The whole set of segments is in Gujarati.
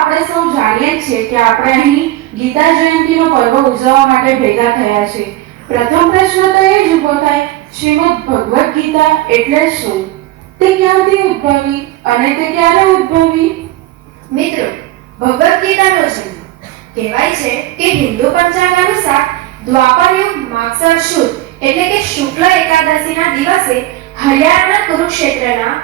આપણે સૌ જાણીએ છીએ કે આપણે અહીં ગીતા જયંતીનો પર્વ ઉજવવા માટે ભેગા થયા છે। પ્રથમ પ્રશ્ન તો એ જ ઊભો થાય, શ્રીમદ ભગવદ ગીતા એટલે શું? તે ક્યાંથી ઉદ્ભવી અને તે ક્યારે ઉદ્ભવી? મિત્રો, ભગવદ ગીતાનો જન્મ કહેવાય છે કે હિન્દુ પંચાંગ અનુસાર દ્વાપર યુગ માગસર શુદ્ધ એટલે કે શુક્લ એકાદશીના દિવસે હરિયાણાના કુરુક્ષેત્રના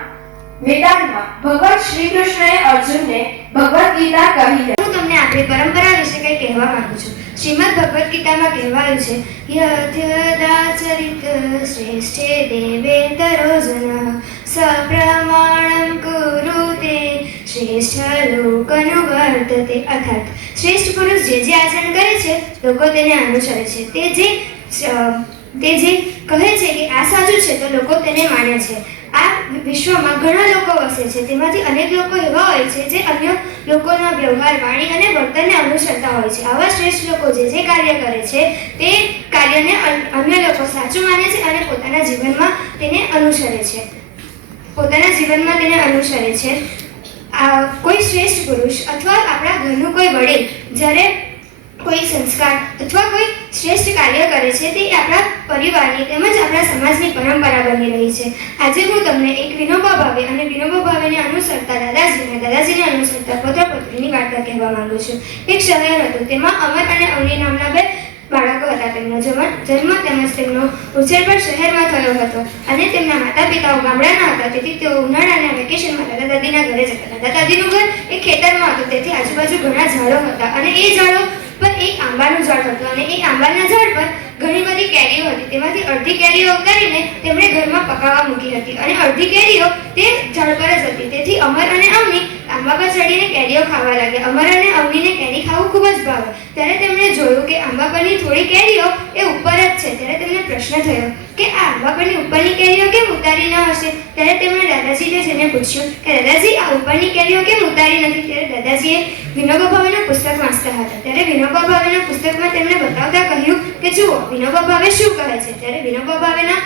મેદાનમાં ભગવાન શ્રી કૃષ્ણએ અર્જુનને ભગવદ ગીતા કહી હતી। હું તમને આપણી પરંપરા વિશે કંઈ કહેવા માંગુ છું। શ્રીમદ ભગવદ ગીતામાં કહેવાયું છે, યથદાચરિત શ્રેષ્ઠે દેવેતરો જનઃ સપ્રમાણમ કુરુતે શ્રેષ્ઠ લોકનુવર્તતે। અર્થાત શ્રેષ્ઠ પુરુષ જે આચરણ કરે છે લોકો તેને અનુસરે છે। તે જે કહે છે કે આ સાચું છે તો લોકો તેને માને છે। આ વિશ્વમાં ઘણા લોકો વસે છે, તેમાંથી અનેક લોકો એવા હોય છે જે અન્ય લોકોના વ્યવહાર, વાણી અને વર્તનને અનુસરતા હોય છે। આવા શ્રેષ્ઠ લોકો જે કાર્ય કરે છે તે કાર્યને અન્ય લોકો સાચું માને છે અને પોતાના જીવનમાં તેને અનુસરે છે। કોઈ શ્રેષ્ઠ પુરુષ અથવા આપણા ઘરનું કોઈ વડીલ જ્યારે કોઈ સંસ્કાર અથવા કોઈ શ્રેષ્ઠ કાર્ય કરે છે તે આપણા પરિવારની તેમજ આપણા સમાજની પરંપરા બની રહી છે। આજે હું તમને એક વિનોબા ભાવે અને વિનોબા ભાવેને અનુસરતા દાદાજીને અનુસરતા પુત્ર-પુત્રીની વાર્તા કહેવા માંગુ છું। એક શહેર હતું, તેમાં અમર અને અવની નામના બે બાળકો હતા। તેમનો જન્મ તેમજ તેમનો ઉછેર પણ શહેરમાં થયો હતો અને તેમના માતા પિતાઓ ગામડાના હતા, તેથી તેઓ ઉનાળાના વેકેશનમાં દાદા દાદીના ઘરે જતા। દાદા દાદીનું ઘર એક ખેતરમાં હતું, તેથી આજુબાજુ ઘણા ઝાડો હતા અને એ ઝાડો પર એક આંબાનું ઝાડ હતું અને એ આંબાના ઝાડ પર ઘણી બધી કેરીઓ હતી। તેમાંથી અડધી કેરીઓ ઉતારીને તેમણે ઘરમાં પકાવવા મૂકી હતી અને અડધી કેરીઓ તે ઝાડ પર જ હતી। તેથી અમર અને અવની આંબા પર ચડીને કેરીઓ ખાવા લાગ્યા। અમર અને અવનીને કેરી ખાવું ખૂબ જ ભાવે। ત્યારે તેમણે જોયું કે આંબા પરની થોડી કેરીઓ એ ઉપર જ છે। ત્યારે તેમને પ્રશ્ન થયો કે આ આંબા પરની ઉપરની કેરીઓ કેમ ઉતારી ન હશે? ત્યારે તેમણે દાદાજીને જઈને પૂછ્યું કે દાદાજી, આ ઉપરની કેરીઓ કેમ ઉતારી નથી? ત્યારે દાદાજીએ વિનોબા ભાવેનું પુસ્તક વાંચતા હતા। ત્યારે વિનોબા ભાવેના પુસ્તકમાં તેમણે બતાવતા કહ્યું કે જુઓ, વિનોબા ભાવે શું કહે છે। ત્યારે વિનોબા ભાવેના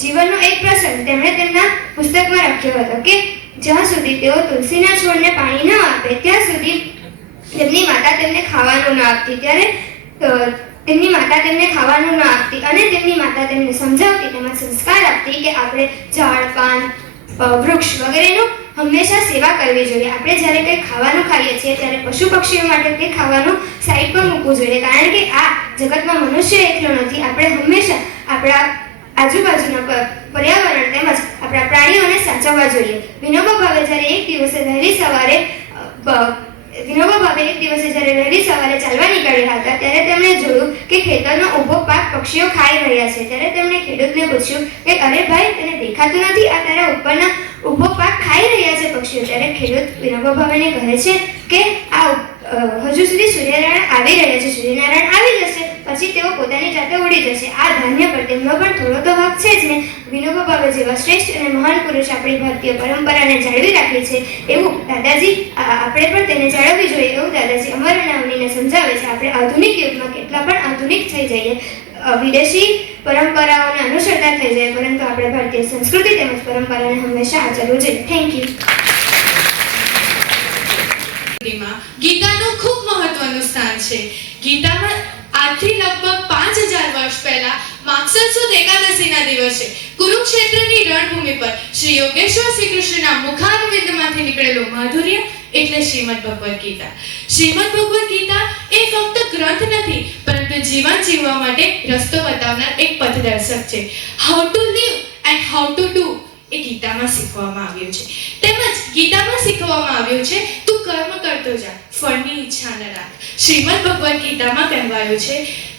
જીવનનો એક પ્રસંગ તેમણે તેમના પુસ્તકમાં રાખ્યો હતો કે જ્યાં સુધી તેઓ તુલસીના છોડને પાણી ન આપે ત્યાં સુધી તેમની માતા તેમને ખાવાનું ન આપતી। ત્યારે તેમની માતા તેમને ખાવાનું ન આપતી અને તેમની માતા તેમને સમજાવતી, તેમજ સંસ્કાર આપતી કે આપણે ઝાડ, પાન, વૃક્ષ વગેરેનું હંમેશા સેવા કરવી જોઈએ। આપણે જ્યારે કંઈ ખાવાનું ખાઈએ છીએ ત્યારે પશુ પક્ષીઓ માટે તે ખાવાનું સાઈડ પર મૂકવું જોઈએ, કારણ કે આ જગતમાં મનુષ્ય એકલો નથી। આપણે હંમેશા આપણા આજુબાજુના પર્યાવરણ તેમજ આપણા પ્રાણીઓને સાચવવા જોઈએ। વિનોબા ભાવે એક દિવસે વહેલી સવારે ચાલવા નીકળ્યા હતા ત્યારે તેમણે જોયું કે ખેતરનો ઊભો પાક પક્ષીઓ ખાઈ રહ્યા છે। ત્યારે તેમણે ખેડૂતને પૂછ્યું કે અરે ભાઈ, તને દેખાતું નથી? આ તારા ઉપરના ઊભો પાક ખાઈ રહ્યા છે પક્ષીઓ। ત્યારે ખેડૂત વિનોબા ભાવેને કહે છે કે આ હજુ સુધી સૂર્યનારાયણ આવી રહ્યા છે, સૂર્યનારાયણ આવી જશે પછી તેઓ પોતાની જાતે ઉડી જશે। આ ધાન્ય પર તેમનો પણ થોડો તો હક છે જ ને। વિનોબા ભાવે જેવા શ્રેષ્ઠ અને મહાન પુરુષ આપણી ભારતીય પરંપરાને જાળવી રાખે છે, એવું દાદાજી આપણે પણ તેને જાળવવી જોઈએ, એવું દાદાજી અમર અને અવનીને સમજાવે છે। આપણે આધુનિક યુગમાં કેટલા પણ આધુનિક થઈ જઈએ, વિદેશી પરંપરાઓને અનુસરતા થઈ જાય, પરંતુ આપણે ભારતીય સંસ્કૃતિ તેમજ પરંપરાને હંમેશા આચરવું જોઈએ। Thank you. ગીતાનું ખૂબ મહત્વનું સ્થાન છે। ગીતામાં આજથી લગભગ 5000 વર્ષ પહેલા માગસર સુદ એકાદશીના દિવસે કુરુક્ષેત્રની રણભૂમિ પર શ્રી યોગેશ્વર શ્રી કૃષ્ણના મુખારવિંદમાંથી નીકળેલું માધુર્ય એટલે શ્રીમદ ભગવદ ગીતા। શ્રીમદ ભગવદ ગીતા એ ફક્ત ગ્રંથ નથી, પરંતુ જીવન જીવવા માટે રસ્તો બતાવનાર એક પથદર્શક છે। How to live and how to do એ ગીતામાં શીખવવામાં આવ્યું છે। તેમજ ગીતામાં શીખવવામાં આવ્યું છે તું કર્મ કરતો જા, ફળની ઈચ્છા ન રાખ। શ્રીમદ ભગવદ ગીતામાં કહેવાયું છે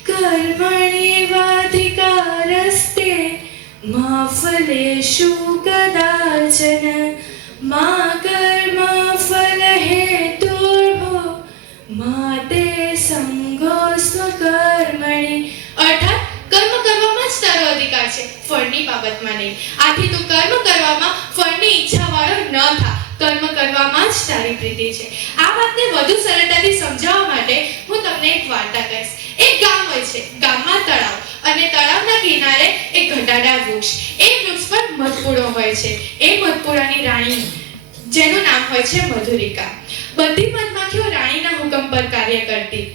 કર્મણ્યેવાધિકારસ્તે મા ફલેષુ કદાચન મા કર્મ ફલ હેતુર્ભો મા તે સંગોસ્વ કર્મણિ। અર્થાત કર્મ કરવામાં જ તારો અધિકાર છે, ફળની બાબતમાં નહીં। આથી તું કર્મ કરવામાં ફળની ઈચ્છાવાળો ન થા, કર્મ કરવામાં જ તારી પ્રીતિ છે। આ વાતને વધુ સરળતાથી સમજાવવા માટે હું તમને એક વાર્તા કહીશ। એક ગામ હોય છે, ગામમાં તળાવ અને તળાવના કિનારે એક ઘટાદાર વૃક્ષ। એ વૃક્ષ પર મધપૂડો હોય છે। એ મધપૂડાની રાણી જેનું નામ હોય છે મધુરિકા। બધી મધમાખીઓ રાણીના હુકમ પર કાર્ય કરતી.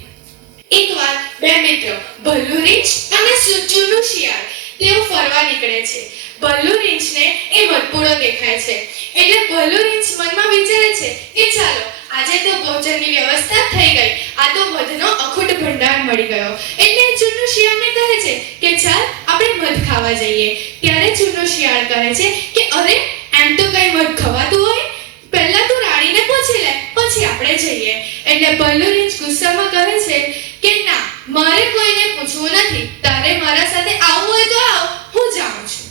એકવાર બે મિત્રો ભલ્લુ રીંછ અને ચૂનું શિયાળ તેઓ ફરવા નીકળે છે. ભલ્લુ રીંછને એ મધપૂડો દેખાય છે એટલે ભલ્લુ રીંછ મનમાં વિચારે છે કે ચાલો આજે તો ભોજનની વ્યવસ્થા થઈ ગઈ, આ તો મધનો અખૂટ ભંડાર મળી ગયો. એટલે ચૂનું શિયાળને કહે છે કે ચાલ આપણે મધ ખાવા જઈએ. ત્યારે ચૂનું શિયાળ કહે છે કે અરે એમ તો કઈ મધ ખવાતું હોય, પહેલા તું રાણીને પૂછી લે પછી આપણે જઈએ. એટલે ભલ્લુ રીંછ ગુસ્સામાં કહે છે કે ના, મારે કોઈને પૂછવું નથી, તારે મારા સાથે આવવું હોય તો આવ, હું જાઉં છું.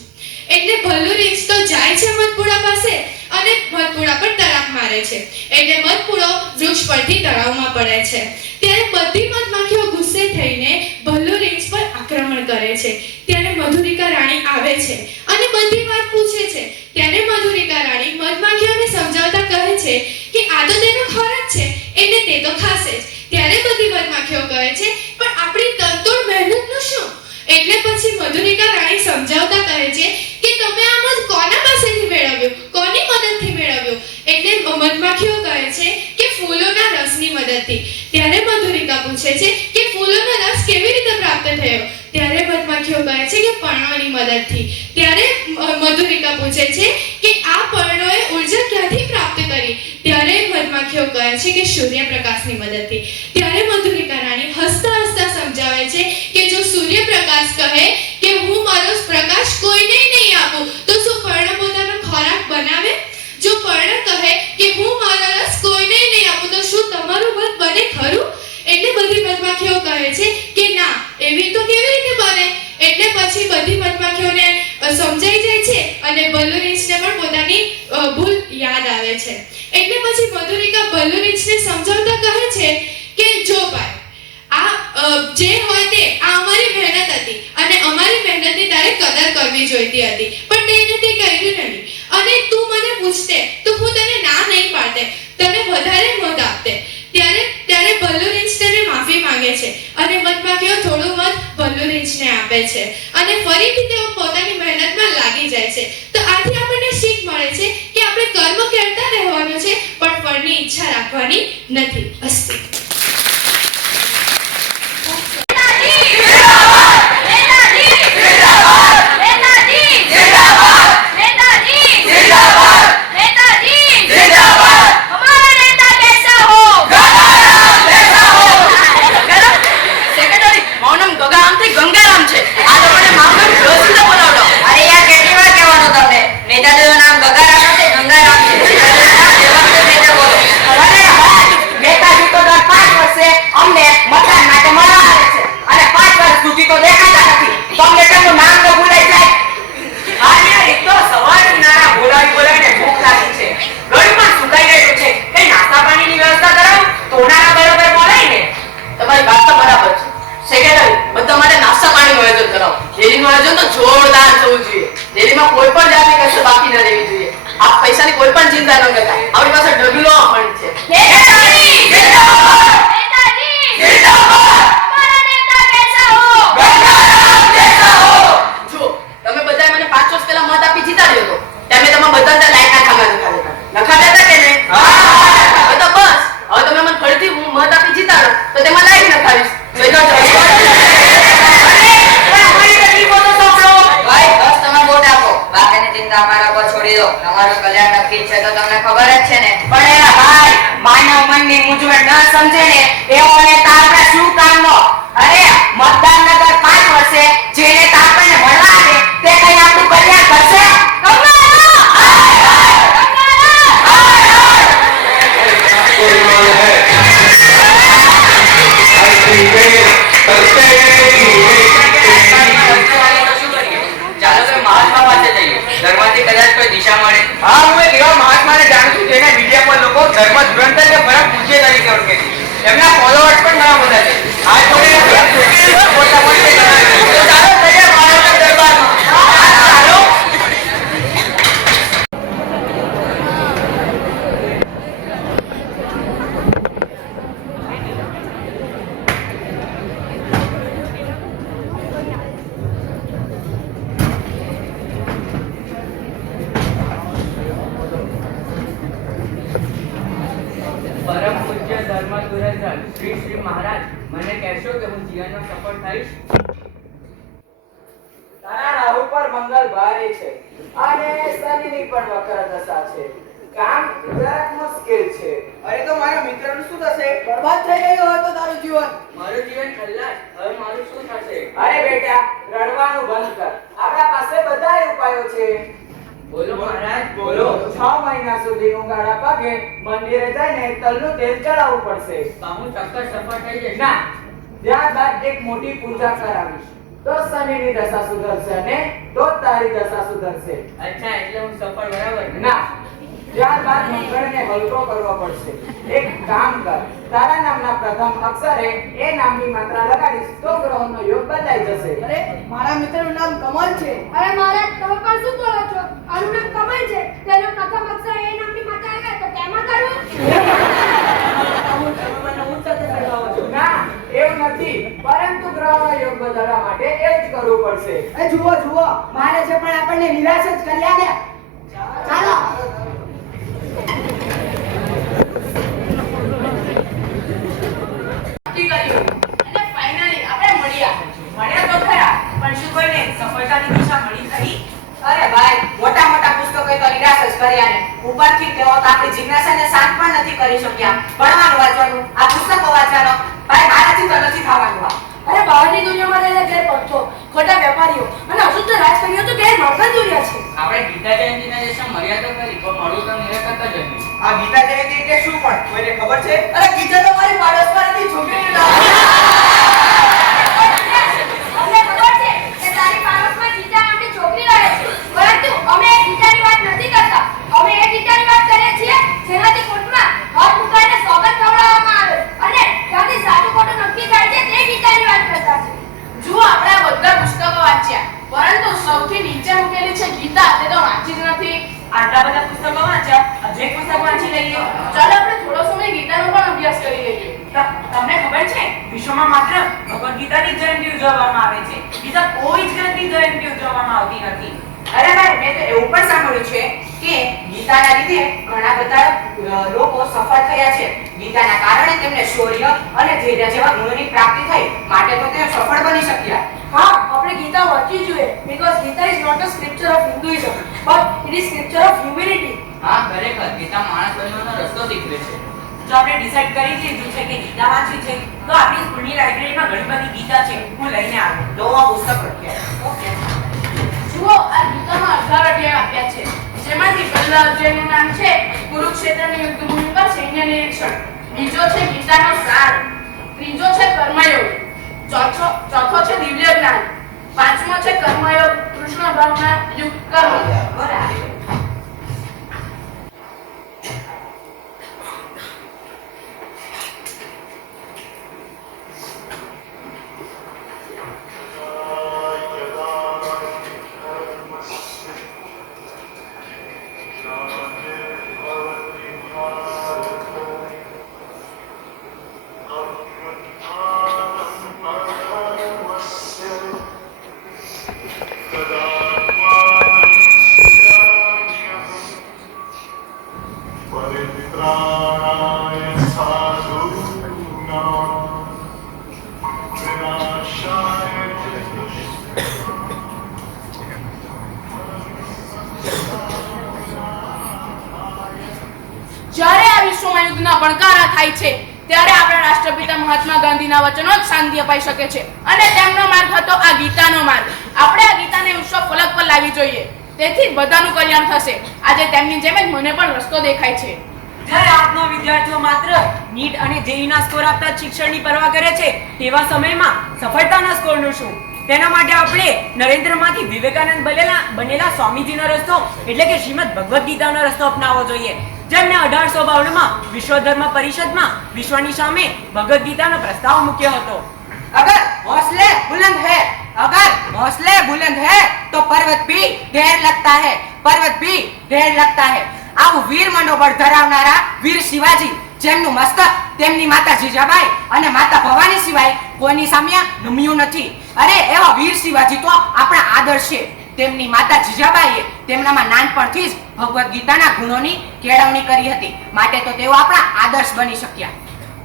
એટલે ભલ્લુ રીંછ તો જાય છે મધપૂડા પાસે અને મધપૂડા પર તરાપ મારે છે. એટલે મધપૂડો વૃક્ષ પરથી તળાવમાં પડે છે. ત્યારે બધી મધમાખીઓ ગુસ્સે થઈને ભલ્લુ રીંછ પર આક્રમણ કરે છે. ત્યારે મધુરિકા રાણી આવે છે અને બધી વાત પૂછે છે. ત્યારે મધુરિકા રાણી મધમાખીઓને સમજાવતા કહે છે કે આ તો તેનો ખોરાક છે એટલે તે તો ખાશે જ. ત્યારે બધી મધમાખીઓ કહે છે પણ આપણી તનતોડ મહેનતનું શું? એટલે પછી મધુરિકા રાણી સમજાવતા કહે છે કે તમે આ મધ કોના પાસેથી મેળવ્યું, કોની મદદથી મેળવ્યું? એટલે મધમાખીઓ કહે છે કે ફૂલોના રસની મદદથી. ત્યારે મધુરિકા પૂછે છે કે ફૂલોનો રસ કેવી રીતે પ્રાપ્ત થયો? ત્યારે મધમાખીઓ કહે છે કે પર્ણોની મદદથી. ત્યારે મધુરિકા પૂછે છે કે આ પર્ણોએ ઉર્જા ક્યાંથી પ્રાપ્ત કરી? ત્યારે મધમાખીઓ કહે છે કે સૂર્યપ્રકાશની મદદથી. ત્યારે મધુરિકા રાણી હસતા હસતા સમજાવે છે કે જો સૂર્યપ્રકાશ કહે કે હું મારો પ્રકાશ કોઈને નહીં આપું તો શું પર્ણ પોતાનો ખોરાક બનાવે? જો પર્ણ કહે કે હું મારો રસ કોઈને નહીં આપું તો શું તમારું મત બને ખરું? એટલે બધી મધમાખીઓ કહે છે કે ના, એવી તો કેવી રીતે બને? એટલે પછી બધી મધમાખીઓને સમજાઈ જાય છે અને ભલ્લુ રીંછને પણ પોતાની ભૂલ યાદ આવે છે. એટલે પછી મધુરિકા ભલ્લુ રીંછને સમજાવતા કહે છે કે જો ભાઈ, આ જે હોય તે આ અમારી મહેનત હતી અને અમારી મહેનતની તારે કદર કરવી જોઈતી હતી, પણ તેને તે કર્યું નહીં. અને તું મને પૂછતે તો હું તને ના નહીં પાડતે, તને વધારે મધ આપતે. ત્યારે ભલ્લુ રીંછ તેને માફી માંગે છે અને મધમાખીઓ થોડું મધ ભલ્લુ રીંછને આપે છે અને ફરીથી તેઓ પોતાની મહેનતમાં લાગી જાય છે. તો આથી આપણને શીખ મળે છે કે આપણે કર્મ કરતા રહેવાનું છે પણ ફળની ઈચ્છા રાખવાની નથી. અસ્તુ. કોઈ પણ જાતની કશું બાકી ન રહેવી જોઈએ. આપ પૈસાની કોઈ પણ ચિંતા ન કરતા, આપણી પાસે ઢગલો ફંડ છે. જો તમે બધાએ મને 5 વર્ષ પહેલા મત આપી જીતાડ્યો હતો, તમે બધા લાઈટ ના ખાના નખા દેતા કે નહીં? હા. તો બસ હવે તમે મને ફરીથી હું મત આપી જીતાડો તો તેમાં લાઈટ નખાવીશ. અમારા પર છોડી દો, તમારું કલ્યાણ નક્કી છે તો તમને ખબર જ છે ને. પણ એ ભાઈ માનવ મનની મૂંઝવણ ન સમજે ને એઓને તારને શું કામનો? અરે મતદાન નગર 5 વર્ષે જેને તારને ભણવા દે તે કઈ આપણું કલ્યાણ કરશે? ધર્મથી કદાચ કોઈ દિશા મળે. હા, હું એક એવા મહાત્માને જાણું છું જેને મીડિયા પર લોકો ધર્મ ધુરંધર કે પરમ પૂજ્ય તરીકે ઓળખે છે. એમના ફોલોઅર્સ પણ ઘણા બધા છે. આ જોડે થઈશ. તારા રાહુ પર મંગળ ભારે છે અને શનિની પણ વક્ર દશા છે. કામ જરાક મુશ્કેલ છે. અરે તો મારા મિત્રનું શું થશે? બરબાદ થઈ ગયું હોય તો તારું જીવન. મારું જીવન ખલ્લાસ. હવે મારું શું થશે? અરે બેટા, રડવાનું બંધ કર. આપણા પાસે બધાય ઉપાયો છે. બોલો મહારાજ, બોલો. 6 મહિના સુધી ઉંગાડા પગે મંદિરે જઈને તલનું તેલ ચડાવવું પડશે. તો હું ચોક્કસ સફળ થઈ જઈશ. ના, ત્યારબાદ એક મોટી પૂજા કરાવીશ તો શનિની દશા સુધરશે અને તો જ તારી દશા સુધરશે. અચ્છા, એટલે હું સફળ બરાબર ને? ના, ત્યારબાદ મંગળને હલકો કરવો પડશે. એક કામ કર, તારા નામના પ્રથમ અક્ષરે એ નામની માત્રા લગાડીશ તો ગ્રહોનો યોગ બદલાઈ જશે. અરે મારા મિત્રનું નામ કમલ છે. અરે મહારાજ તમે પણ શું બોલો છો? આનું નામ કમલ છે, તેનો પ્રથમ અક્ષર એ નામની માતા આવે તો કેમાં કરવું? ના, એવું નથી, પરંતુ ગ્રહોનો યોગ બદલવા માટે એ જ કરવું પડશે. એ જુઓ જુઓ, મારે છે પણ આપણને નિરાશ જ કર્યા ને. ચાલો નક્કી કર્યું અને ફાઇનલી આપણે મળ્યા તો ખરા, પણ શું કોઈને સફળતાની દિશા મળી ખરી? અરે ભાઈ, મોટા મોટા પુસ્તકોએ તો નિરાશ જ કર્યા ને. ઉપરથી તેઓ તો આપણી જિજ્ઞાસાને શાંત પણ નથી કરી શક્યા. ભણવાનું વાંચવાનું, આ પુસ્તકો વાંચવાનો, ભાઈ મારાથી તો નથી થવાનું. અરે બહારની દુનિયામાં રહેલા ગેરપક્ષો, ખોટા વેપારીઓ અને અશુદ્ધ રાજકારણીઓ તો ગેરમાર્ગે દોર્યા છે. આપણે ગીતા જયંતિના દિવસે મળ્યા તો ખરી, પણ મળવું તો નિરાકત જ હતું. આ ગીતા જયંતિ એટલે શું પણ કોઈને ખબર છે? અરે ગીતા તો મારી પાડોશમાંથી છોકરી અમને ખબર છે કે તારી પાડોશમાં ગીતા નામની છોકરી રહે છે, પરંતુ અમે એ ગીતાની વાત નથી કરતા. અમે એ ગીતાની વાત કરીએ છીએ જેનાથી કોર્ટમાં હાથ મુકાઈને સોગંદ ખવડાવવામાં આવે અને ત્યાંથી સાચું ખોટું નક્કી થાય છે તે ગીતાની વાત કરતા છે. જુઓ, આપણે આ બધા પુસ્તકો વાંચ્યા, પરંતુ સૌથી નીચે મૂકેલી છે ગીતા, તે તો વાંચી જ નથી. આટલા બધા પુસ્તકો વાંચ્યા, હજુ એક પુસ્તક વાંચી લઈએ. ચાલો આપણે થોડો સમય ગીતાનો પણ અભ્યાસ કરી લઈએ. તમને ખબર છે વિશ્વમાં માત્ર ભગવદ ગીતાની જ જયંતિ ઉજવવામાં આવે છે, બીજા કોઈ જ ગ્રંથની જયંતિ ઉજવવામાં આવતી નથી. અરે ભાઈ, મેં તો એવું પણ સાંભળ્યું છે કે ગીતાના લીધે ઘણા બધા લોકો સફળ થયા છે. ગીતાના કારણે તેમને શૌર્ય અને ધૈર્ય જેવા ગુણોની પ્રાપ્તિ થઈ, માટે તો તેઓ સફળ બની શક્યા. હા, આપણે ગીતા વાંચવી જોઈએ, because Gita is not a scripture of Hinduism, but it is scripture of humanity. હા, ખરેખર ગીતા માણસ બનવાનો રસ્તો શીખવે છે. જો આપણે ડિસાઈડ કરી દીધું છે કે ગીતા વાંચવી છે, તો આપણી સ્કૂલની લાઇબ્રેરીમાં ઘણી બધી ગીતા છે, હું લઈને આવું. તો આ પુસ્તક રખ્યા. ઓકે. જુઓ, આ ગીતામાં 18 અધ્યાય આપ્યા છે, જેમાંથી પહેલા અધ્યાયનું નામ છે કુરુક્ષેત્રની યુદ્ધભૂમિ પર સૈન્ય નિરીક્ષણ, બીજો છે ગીતાનો સાર, ત્રીજો છે કર્મયોગ, ચોથો છે દિવ્ય જ્ઞાન, પાંચમો છે કર્મયોગ કૃષ્ણ ભાવના યુક્ત કર્મ. બરાબર. परित्राणाय साधूनां विनाशाय च જ્યારે આ વિશ્વમાં યુદ્ધના પડકારા થાય છે, ત્યારે આપણા રાષ્ટ્રપિતા મહાત્મા ગાંધીના વચનો જ શાંતિ અપાઈ શકે છે, અને તેમનો માર્ગ હતો આ ગીતાનો માર્ગ. આપણે આ ગીતાને વિશ્વ ફલક પર લાવવી જોઈએ, તેથી બધાનું કલ્યાણ થશે. આજે તેમની જેમ જ મને પણ રસ્તો દેખાય છે. જ્યારે આજના વિદ્યાર્થીઓ માત્ર નીટ અને જેઈના સ્કોર આપતા શિક્ષણની પરવા કરે છે, તેવા સમયમાં સફળતાના સ્કોરનું શું? તેના માટે આપણે નરેન્દ્રમાંથી વિવેકાનંદ બનેલા સ્વામીજીનો રસ્તો એટલે કે શ્રીમદ ભગવદ ગીતાનો રસ્તો અપનાવવો જોઈએ, જેમને 1852માં વિશ્વ ધર્મ પરિષદમાં વિશ્વની સામે ભગવદ ગીતાનો પ્રસ્તાવ મૂક્યો હતો. अगर हौसले बुलंद है, अगर हौसले बुलंद है तो पर्वत भी ढेर लगता है, पर्वत भी ढेर लगता है. આવું વીર મનોબળ ધરાવનારા વીર શિવાજી, જેમનું મસ્તક તેમની માતા જીજાબાઈ અને માતા ભવાની સિવાય કોઈની સામે નમ્યું નથી. અરે એવા વીર શિવાજી તો આપણા આદર્શ છે. તેમની માતા જીજાબાઈએ તેમનામાં નાનપણથી જ ભગવદ ગીતાના ગુણોની કેળવણી કરી હતી, માટે તો તેઓ આપણા આદર્શ બની શક્યા.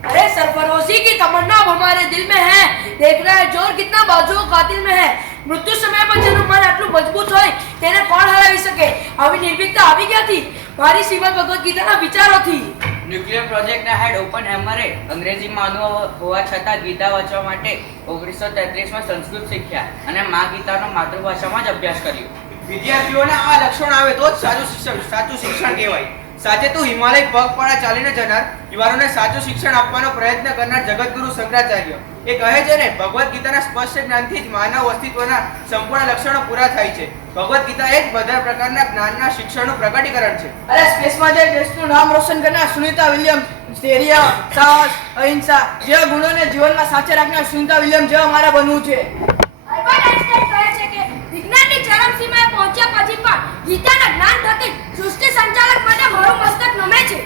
अरे सरफरोशी की तमन्ना अब हमारे दिल में है, देखना है जोर कितना बाजुओं कातिल में है। मृत्यु समय पर જેનું મન આટલું મજબૂત હોય તેને કોણ હરાવી શકે? આવી નિર્ભીકતા આવી ક્યાંથી? મારી શ્રીમદ ભગવદ ગીતાના વિચારોથી। ન્યુક્લિયર પ્રોજેક્ટના હેડ ઓપન હેમરે અંગ્રેજીમાં અનુભવ હોવા છતાં ગીતા વાંચવા માટે 1933માં સંસ્કૃત શીખ્યા અને મા ગીતાનો માતૃભાષામાં જ અભ્યાસ કર્યો। વિદ્યાર્થીઓને આ લક્ષણ આવે તો જ સાચું શિક્ષણ કહેવાય। સાચે તો હિમાલય પગપાળા ચાલીને જનાર યુવાનોને સાચું શિક્ષણ આપવાનો પ્રયત્ન કરનાર જગતગુરુ શંકરાચાર્ય એ કહે છે ને, ભગવદ ગીતાના સ્પષ્ટ જ્ઞાનથી જ માનવ અસ્તિત્વના સંપૂર્ણ લક્ષણો પૂરા થાય છે। ભગવદ ગીતા એ જ બધા પ્રકારના જ્ઞાનના શિક્ષણનું પ્રગટીકરણ છે। અરે સ્પેસમાં જઈ દેશનું નામ રોશન કરનાર સુનીતા વિલિયમ્સ, ધૈર્ય, સાહસ, અહિંસા જેવા ગુણોને જીવનમાં સાચે રાખનાર સુનીતા વિલિયમ્સ જેવા મારે બનવું છે। આલ્બર્ટ આઇન્સ્ટાઈન કહે છે કે વિજ્ઞાનની ચરમસીમાએ પહોંચ્યા પછી પણ ગીતાના જ્ઞાન થકી સૃષ્ટિ સંચાલક માટે મારું મસ્તક નમે છે।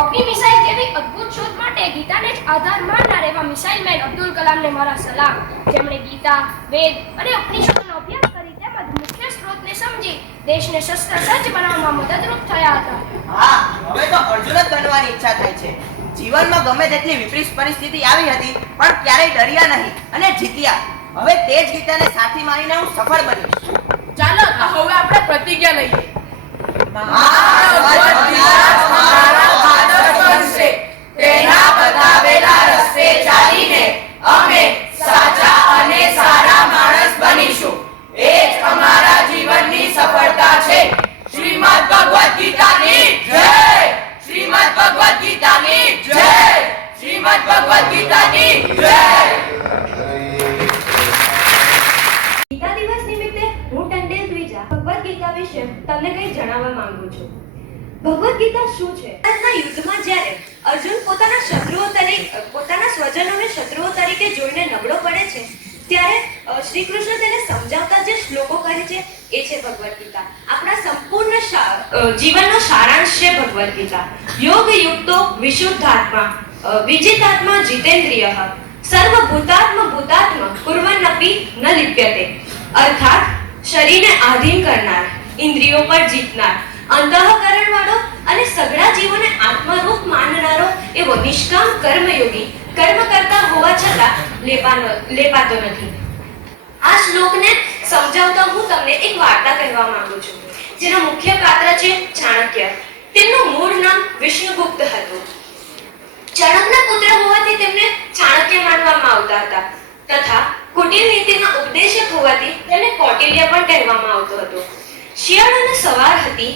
અગ્નિ મિસાઇલ જેવી અદ્ભુત શોધ માટે ગીતાને જ આધાર માનનાર એવા મિસાઇલ મેન અબ્દુલ કલામને મારા સલામ, જેમણે ગીતા, વેદ અને ઉપનિષદોનો અભ્યાસ કરી તેમજ મુખ્ય સ્ત્રોતને સમજી દેશને શસ્ત્ર સજ્જ બનાવવામાં મદદરૂપ થયા હતા। હા, હવે તો અર્જુન જ બનવાની ઈચ્છા થાય છે। જીવનમાં ગમે તેટલી વિપરીત પરિસ્થિતિ આવી હતી પણ ક્યારેય ડર્યા નહીં અને જીત્યા। હવે તે જ ગીતાને સાથી માનીને હું સફળ બનીશ। ચાલો તો હવે આપણે પ્રતિજ્ઞા લઈએ। તેના બતાવેલા રસ્તે ચાલીને અમે સાચા અને સારા માણસ બનીશું। એ જ અમારા જીવનની સફળતા છે। શ્રીમદ ભગવદ ગીતાની જય! શ્રીમદ ભગવદ ગીતાની જય! શ્રીમદ ભગવદ ગીતાની જય! ગીતા દિવસ નિમિત્તે હું ટંડેલ દ્વિજા ભગવદ ગીતા વિશે તમને કંઈ જણાવવા માંગુ છું। ભગવદ ગીતા શું છે? આજના યુદ્ધમાં જ્યારે અર્જુન પોતાના સ્વજનોને શત્રુઓ તરીકે જોઈને નબળો પડે છે ત્યારે શ્રી કૃષ્ણ તેને સમજાવતા જે શ્લોકો કહે છે એ છે ભગવદ ગીતા। આપણા સંપૂર્ણ જીવનનો સારાંશ છે ભગવદ ગીતા। યોગ યુક્તો વિશુદ્ધાત્મા વિજિતાત્મા જીતેન્દ્રિયઃ સર્વભૂતાત્મ ભૂતાત્મ કુર્વન્નપી ન લિપ્યતે। અર્થાત શરીરને આધીન કરનાર, ઇન્દ્રિયો પર જીતનાર, અંતઃકરણ વાળો અને સઘળા જીવોને આત્મરૂપ માનનારો એવો નિષ્કામ કર્મયોગી કર્મ કરતા હોવા છતાં લેપાતો નથી। આ શ્લોકને સમજાવતા હું તમને એક વાર્તા કહેવા માંગુ છું, જેનો મુખ્ય પાત્ર છે ચાણક્ય। તેમનું મૂળ નામ વિષ્ણુગુપ્ત હતું। ચાણક્યના પુત્ર હોવાથી તેમને ચાણક્ય માનવામાં આવતા હતા તથા કુટિલ નીતિના ઉપદેશક હોવાથી તેમને કૌટિલ્ય પણ કહેવામાં આવતો હતો। શિયાળાની સવાર હતી।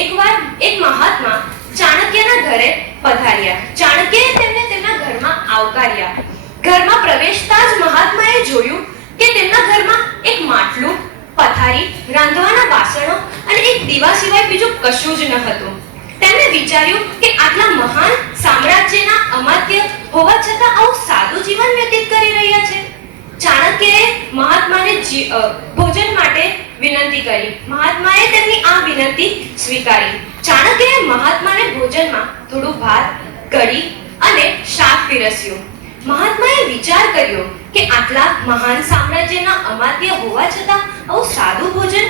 એકવાર એક મહાત્મા ચાણક્યના ઘરે પધાર્યા। ચાણક્યએ તેમને તેમના ઘરમાં આવકાર્યા। ઘરમાં પ્રવેશતા જ મહાત્માએ જોયું કે તેમના ઘરમાં એક માટલું, પથારી, રાંધવાના વાસણો અને એક દીવા સિવાય બીજું કશું જ ન હતું। તેમણે વિચાર્યું કે આટલા મહાન સામ્રાજ્યના અમાત્ય હોવા છતાં આવું સાદું જીવન વ્યતીત કરી રહ્યા છે। ચાણક્યએ મહાત્માને ભોજન માટે વિનંતી કરી। મહાત્માએ તેમની આ વિનંતી સ્વીકારી। ચાણક્યએ મહાત્માને ભોજનમાં થોડું ભાત, કઢી અને શાક પીરસ્યું। મહાત્માએ વિચાર કર્યો કે આટલા મહાન સામ્રાજ્યના અમાત્ય હોવા છતાં આવું સાદું ભોજન।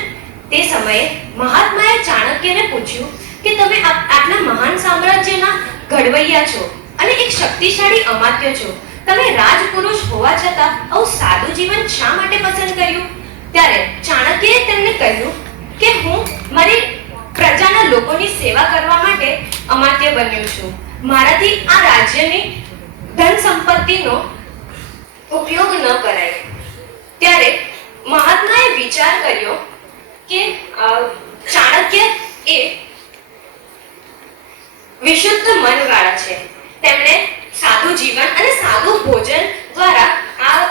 તે સમયે મહાત્માએ ચાણક્યને પૂછ્યું કે તમે આટલા મહાન સામ્રાજ્યના ઘડવૈયા છો અને એક શક્તિશાળી અમાત્ય છો, તમે રાજપુરુષ હોવા છતાં આવું સાદું જીવન શા માટે પસંદ કર્યું? ત્યારે ચાણક્યએ તેમને કહ્યું કે હું મારી પ્રજાના લોકોની સેવા કરવા માટે અમાત્ય બન્યો છું। મારાથી આ રાજ્યની ધન સંપત્તિનો ઉપયોગ ન કરાય। ત્યારે મહાત્માએ વિચાર કર્યો કે ચાણક્ય એ વિશુદ્ધ મનવાળા છે। તેમણે સાદું જીવન અને સાદું ભોજન દ્વારા આ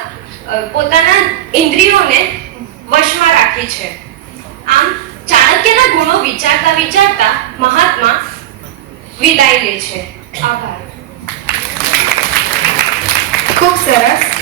પોતાના ઇન્દ્રિયોને વશમાં રાખી છે। આમ ચાણક્યના ગુણો વિચારતા વિચારતા મહાત્મા વિદાય લે છે। આભાર। ખૂબ સરસ।